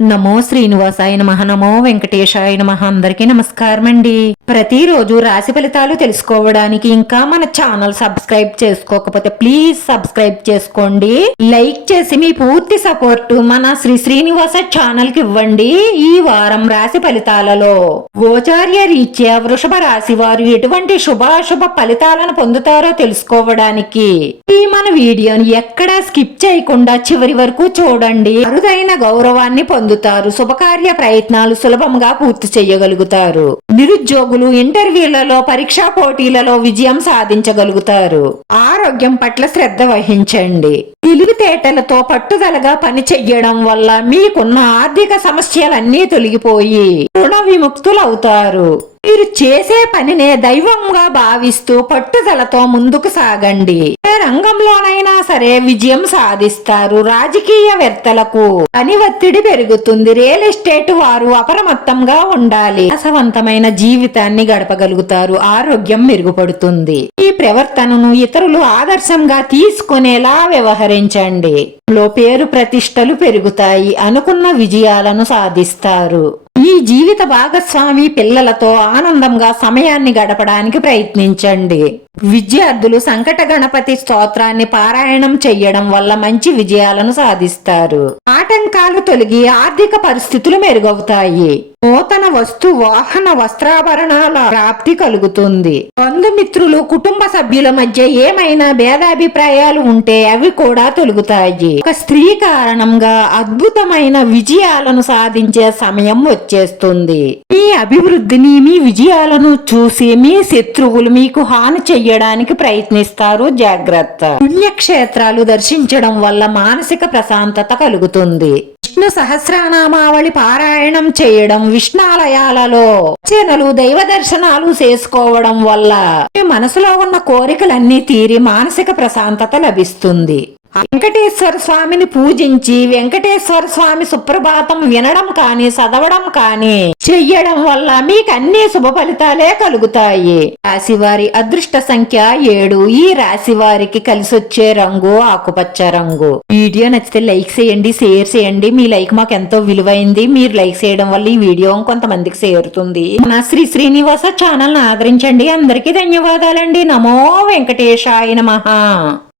నమో శ్రీనివాసాయ నమః. నమో వెంకటేశాయ నమః. అందరికీ నమస్కారం అండి. ప్రతిరోజు రాశి ఫలితాలు తెలుసుకోవడానికి ఇంకా మన ఛానల్ సబ్స్క్రైబ్ చేసుకోకపోతే ప్లీజ్ సబ్స్క్రైబ్ చేసుకోండి. లైక్ చేసి మీ పూర్తి సపోర్ట్ మన శ్రీనివాస ఛానల్ కి ఇవ్వండి. ఈ వారం రాశి ఫలితాలలో గోచార్య రీత్యా వృషభ రాశి వారు ఎటువంటి శుభాశుభ ఫలితాలను పొందుతారో తెలుసుకోవడానికి ఈ మన వీడియోని ఎక్కడా స్కిప్ చేయకుండా చివరి వరకు చూడండి. అరుదైన గౌరవాన్ని పొందుతారు. శుభకార్య ప్రయత్నాలు సులభంగా పూర్తి చేయగలుగుతారు. నిరుద్యోగులు ఇంటర్వ్యూలలో పరీక్షా పోటీలలో విజయం సాధించగలుగుతారు. ఆరోగ్యం పట్ల శ్రద్ధ వహించండి. తెలివితేటలతో పట్టుదలగా పని చెయ్యడం వల్ల మీకున్న ఆర్థిక సమస్యలన్నీ తొలగిపోయి రుణ విముక్తులవుతారు. మీరు చేసే పనినే దైవంగా భావిస్తూ పట్టుదలతో ముందుకు సాగండి. ఏ రంగంలోనైనా సరే విజయం సాధిస్తారు. రాజకీయవేత్తలకు పని ఒత్తిడి పెరుగుతుంది. రియల్ ఎస్టేట్ వారు అప్రమత్తంగా ఉండాలి. రసవంతమైన జీవితాన్ని గడపగలుగుతారు. ఆరోగ్యం మెరుగుపడుతుంది. ఈ ప్రవర్తనను ఇతరులు ఆదర్శంగా తీసుకునేలా వ్యవహరించండి. పేరు ప్రతిష్టలు పెరుగుతాయి. అనుకున్న విజయాలను సాధిస్తారు. మీ జీవిత భాగస్వామి పిల్లలతో ఆనందంగా సమయాన్ని గడపడానికి ప్రయత్నించండి. విద్యార్థులు సంకట గణపతి స్తోత్రాన్ని పారాయణం చెయ్యడం వల్ల మంచి విజయాలను సాధిస్తారు. ఆటంకాలు తొలగి ఆర్థిక పరిస్థితులు మెరుగవుతాయి. నూతన వస్తు వాహన వస్త్రాభరణాల ప్రాప్తి కలుగుతుంది. బంధుమిత్రులు కుటుంబ సభ్యుల మధ్య ఏమైనా భేదాభిప్రాయాలు ఉంటే అవి కూడా తొలగుతాయి. ఒక స్త్రీ కారణంగా అద్భుతమైన విజయాలను సాధించే సమయం వచ్చేస్తుంది. మీ అభివృద్ధిని మీ విజయాలను చూసి మీ శత్రువులు మీకు హాని చెయ్యడానికి ప్రయత్నిస్తారు. జాగ్రత్త. పుణ్యక్షేత్రాలు దర్శించడం వల్ల మానసిక ప్రశాంతత కలుగుతుంది. విష్ణు సహస్రనామావళి పారాయణం చేయడం, విష్ణాలయాలలో అర్చనలు, దైవ దర్శనాలు చేసుకోవడం వల్ల మీ మనసులో ఉన్న కోరికలన్నీ తీరి మానసిక ప్రశాంతత లభిస్తుంది. వెంకటేశ్వర స్వామిని పూజించి వెంకటేశ్వర స్వామి సుప్రభాతం వినడం కానీ చదవడం కానీ చెయ్యడం వల్ల మీకు అన్ని శుభ ఫలితాలే కలుగుతాయి. రాశివారి అదృష్ట సంఖ్య 7. ఈ రాశి వారికి కలిసొచ్చే రంగు ఆకుపచ్చ రంగు. వీడియో నచ్చితే లైక్ చేయండి, షేర్ చేయండి. మీ లైక్ మాకు ఎంతో విలువైంది. మీరు లైక్ చేయడం వల్ల ఈ వీడియో కొంతమందికి చేరుతుంది. నా శ్రీనివాస ఛానల్ ని ఆదరించండి. అందరికీ ధన్యవాదాలండి. నమో వెంకటేశాయ నమః.